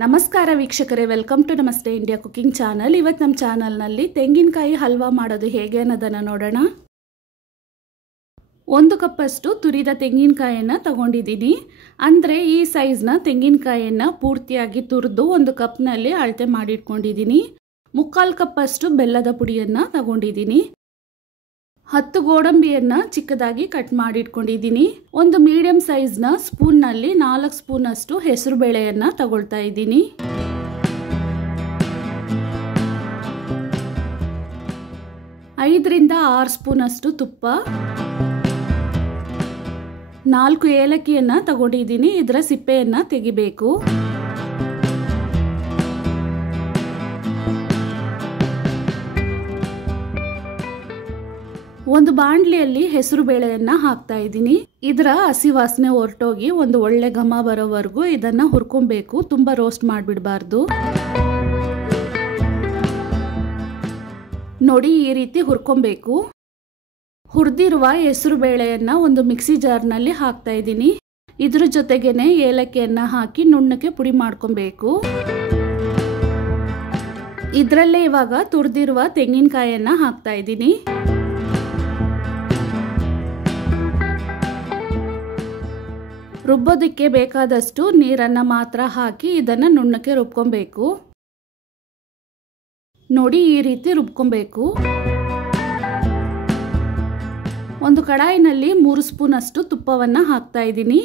ನಮಸ್ಕಾರ ವೀಕ್ಷಕರೇ, welcome to ನಮಸ್ತೆ ಇಂಡಿಯಾ ಕುಕಿಂಗ್ ಚಾನಲ್. ಇವತ್ತು ನಮ್ಮ ಚಾನಲ್ನಲ್ಲಿ ತೆಂಗಿನಕಾಯಿ ಹಲ್ವಾ ಮಾಡೋದು ಹೇಗೆ ಅನ್ನೋದನ್ನು ನೋಡೋಣ. 1 ಕಪ್ಪಷ್ಟು ತುರಿದ ತೆಂಗಿನಕಾಯಿಯನ್ನು ತಗೊಂಡಿದ್ದೀನಿ. ಅಂದರೆ ಈ ಸೈಜ್ನ ತೆಂಗಿನಕಾಯಿಯನ್ನು ಪೂರ್ತಿಯಾಗಿ ತುರಿದು 1 ಕಪ್ನಲ್ಲಿ ಅಳತೆ ಮಾಡಿಟ್ಕೊಂಡಿದ್ದೀನಿ. 3/4 ಕಪ್ಪಷ್ಟು ಬೆಲ್ಲದ ಪುಡಿಯನ್ನು ತಗೊಂಡಿದ್ದೀನಿ. 10 ಗೋಡಂಬಿಯನ್ನು ಚಿಕ್ಕದಾಗಿ ಕಟ್ ಮಾಡಿಟ್ಕೊಂಡಿದ್ದೀನಿ. ಒಂದು ಮೀಡಿಯಂ ಸೈಜ್ನ ಸ್ಪೂನ್ನಲ್ಲಿ 4 ಸ್ಪೂನಷ್ಟು ಹೆಸರು ಬೇಳೆಯನ್ನು ತಗೊಳ್ತಾ ಇದ್ದೀನಿ. ಐದರಿಂದ 6 ಸ್ಪೂನಷ್ಟು ತುಪ್ಪ, 4 ಏಲಕ್ಕಿಯನ್ನು ತಗೊಂಡಿದ್ದೀನಿ. ಇದರ ಸಿಪ್ಪೆಯನ್ನು ತೆಗಿಬೇಕು. ಒಂದು ಬಾಣಲಿಯಲ್ಲಿ ಹೆಸರು ಬೇಳೆಯನ್ನು ಹಾಕ್ತಾ ಇದ್ದೀನಿ. ಇದರ ಹಸಿ ವಾಸನೆ ಹೊರಟೋಗಿ ಒಂದು ಒಳ್ಳೆ ಘಮ ಬರೋವರೆಗೂ ಇದನ್ನ ಹುರ್ಕೊಬೇಕು. ತುಂಬಾ ರೋಸ್ಟ್ ಮಾಡಿಬಿಡಬಾರ್ದು. ನೋಡಿ, ಈ ರೀತಿ ಹುರ್ಕೊಬೇಕು. ಹುರಿದಿರುವ ಹೆಸರು ಬೇಳೆಯನ್ನ ಒಂದು ಮಿಕ್ಸಿ ಜಾರ್ನಲ್ಲಿ ಹಾಕ್ತಾ ಇದ್ದೀನಿ. ಇದ್ರ ಜೊತೆಗೇನೆ ಏಲಕ್ಕಿಯನ್ನ ಹಾಕಿ ನುಣ್ಣಕ್ಕೆ ಪುಡಿ ಮಾಡ್ಕೊಬೇಕು. ಇದರಲ್ಲೇ ಇವಾಗ ತುರಿದಿರುವ ತೆಂಗಿನಕಾಯಿಯನ್ನ ಹಾಕ್ತಾ ಇದ್ದೀನಿ. ರುಬ್ಬೋದಕ್ಕೆ ಬೇಕಾದಷ್ಟು ನೀರನ್ನು ಮಾತ್ರ ಹಾಕಿ ಇದನ್ನು ನುಣ್ಣಕ್ಕೆ ರುಬ್ಕೊಬೇಕು. ನೋಡಿ, ಈ ರೀತಿ ರುಬ್ಕೊಬೇಕು. ಒಂದು ಕಡಾಯಿನಲ್ಲಿ 3 ಸ್ಪೂನಷ್ಟು ತುಪ್ಪವನ್ನು ಹಾಕ್ತಾ ಇದ್ದೀನಿ.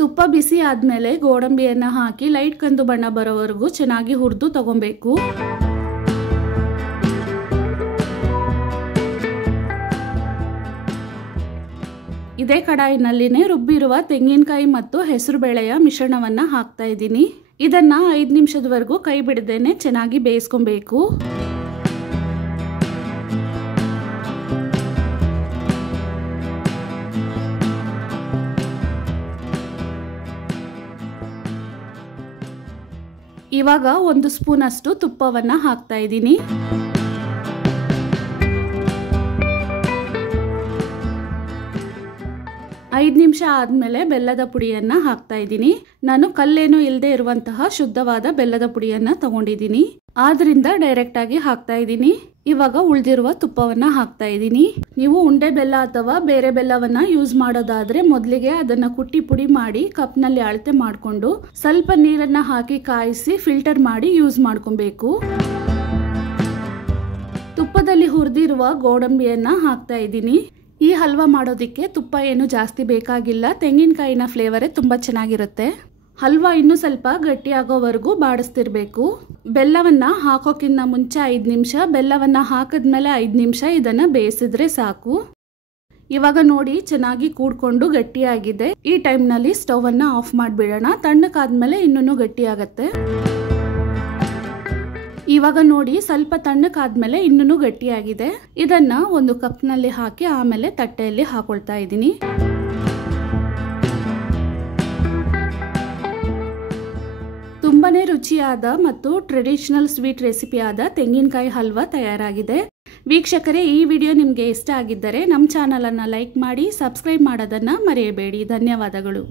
ತುಪ್ಪ ಬಿಸಿ ಆದಮೇಲೆ ಗೋಡಂಬಿಯನ್ನು ಹಾಕಿ ಲೈಟ್ ಕಂದು ಬಣ್ಣ ಬರೋವರೆಗೂ ಚೆನ್ನಾಗಿ ಹುರಿದು ತಗೊಬೇಕು. ಇದೇ ಕಡಾಯಿನಲ್ಲಿನೇ ರುಬ್ಬಿರುವ ತೆಂಗಿನಕಾಯಿ ಮತ್ತು ಹೆಸರು ಬೇಳೆಯ ಮಿಶ್ರಣವನ್ನು ಹಾಕ್ತಾ ಇದ್ದೀನಿ. ಇದನ್ನ 5 ನಿಮಿಷದವರೆಗೂ ಕೈ ಬಿಡದೇನೆ ಚೆನ್ನಾಗಿ ಬೇಯಿಸ್ಕೊಬೇಕು. ಇವಾಗ 1 ಸ್ಪೂನಷ್ಟು ತುಪ್ಪವನ್ನು ಹಾಕ್ತಾ ಇದ್ದೀನಿ. 5 ನಿಮಿಷ ಆದಮೇಲೆ ಬೆಲ್ಲದ ಪುಡಿಯನ್ನು ಹಾಕ್ತಾ ಇದ್ದೀನಿ. ನಾನು ಕಲ್ಲೇನು ಇಲ್ಲದೆ ಇರುವಂತಹ ಶುದ್ಧವಾದ ಬೆಲ್ಲದ ಪುಡಿಯನ್ನು ತಗೊಂಡಿದ್ದೀನಿ. ಆದ್ರಿಂದ ಡೈರೆಕ್ಟ್ ಆಗಿ ಹಾಕ್ತಾ ಇದ್ದೀನಿ. ಇವಾಗ ಉಳಿದಿರುವ ತುಪ್ಪವನ್ನು ಹಾಕ್ತಾ ಇದ್ದೀನಿ. ನೀವು ಉಂಡೆ ಬೆಲ್ಲ ಅಥವಾ ಬೇರೆ ಬೆಲ್ಲವನ್ನ ಯೂಸ್ ಮಾಡೋದಾದ್ರೆ ಮೊದಲಿಗೆ ಅದನ್ನ ಕುಟ್ಟಿ ಪುಡಿ ಮಾಡಿ ಕಪ್ನಲ್ಲಿ ಅಳತೆ ಮಾಡಿಕೊಂಡು ಸ್ವಲ್ಪ ನೀರನ್ನ ಹಾಕಿ ಕಾಯಿಸಿ ಫಿಲ್ಟರ್ ಮಾಡಿ ಯೂಸ್ ಮಾಡ್ಕೊಬೇಕು. ತುಪ್ಪದಲ್ಲಿ ಹುರಿದಿರುವ ಗೋಡಂಬಿಯನ್ನ ಹಾಕ್ತಾ ಇದ್ದೀನಿ. ಈ ಹಲ್ವಾ ಮಾಡೋದಕ್ಕೆ ತುಪ್ಪ ಏನು ಜಾಸ್ತಿ ಬೇಕಾಗಿಲ್ಲ. ತೆಂಗಿನಕಾಯಿನ ಫ್ಲೇವರೇ ತುಂಬ ಚೆನ್ನಾಗಿರುತ್ತೆ. ಹಲ್ವಾ ಇನ್ನೂ ಸ್ವಲ್ಪ ಗಟ್ಟಿಯಾಗೋವರೆಗೂ ಬಾಡಿಸ್ತಿರ್ಬೇಕು. ಬೆಲ್ಲವನ್ನು ಹಾಕೋಕ್ಕಿಂತ ಮುಂಚೆ 5 ನಿಮಿಷ, ಬೆಲ್ಲವನ್ನು ಹಾಕಿದ್ಮೇಲೆ 5 ನಿಮಿಷ ಇದನ್ನು ಬೇಯಿಸಿದ್ರೆ ಸಾಕು. ಇವಾಗ ನೋಡಿ, ಚೆನ್ನಾಗಿ ಕೂಡ್ಕೊಂಡು ಗಟ್ಟಿಯಾಗಿದೆ. ಈ ಟೈಮ್ನಲ್ಲಿ ಸ್ಟವನ್ನು ಆಫ್ ಮಾಡಿಬಿಡೋಣ. ತಣ್ಣಕ್ಕಾದ್ಮೇಲೆ ಇನ್ನೂ ಗಟ್ಟಿಯಾಗತ್ತೆ. ಇವಾಗ ನೋಡಿ, ಸ್ವಲ್ಪ ತಣ್ಣಕ್ಕಾದ್ಮೇಲೆ ಇನ್ನೂ ಗಟ್ಟಿಯಾಗಿದೆ. ಇದನ್ನ ಒಂದು ಕಪ್ನಲ್ಲಿ ಹಾಕಿ ಆಮೇಲೆ ತಟ್ಟೆಯಲ್ಲಿ ಹಾಕೊಳ್ತಾ ಇದ್ದೀನಿ. ತುಂಬಾನೇ ರುಚಿಯಾದ ಮತ್ತು ಟ್ರೆಡಿಷನಲ್ ಸ್ವೀಟ್ ರೆಸಿಪಿಯಾದ ತೆಂಗಿನಕಾಯಿ ಹಲ್ವಾ ತಯಾರಾಗಿದೆ. ವೀಕ್ಷಕರೇ, ಈ ವಿಡಿಯೋ ನಿಮಗೆ ಇಷ್ಟ ಆಗಿದ್ದರೆ ನಮ್ಮ ಚಾನಲನ್ನು ಲೈಕ್ ಮಾಡಿ, ಸಬ್ಸ್ಕ್ರೈಬ್ ಮಾಡೋದನ್ನ ಮರೆಯಬೇಡಿ. ಧನ್ಯವಾದಗಳು.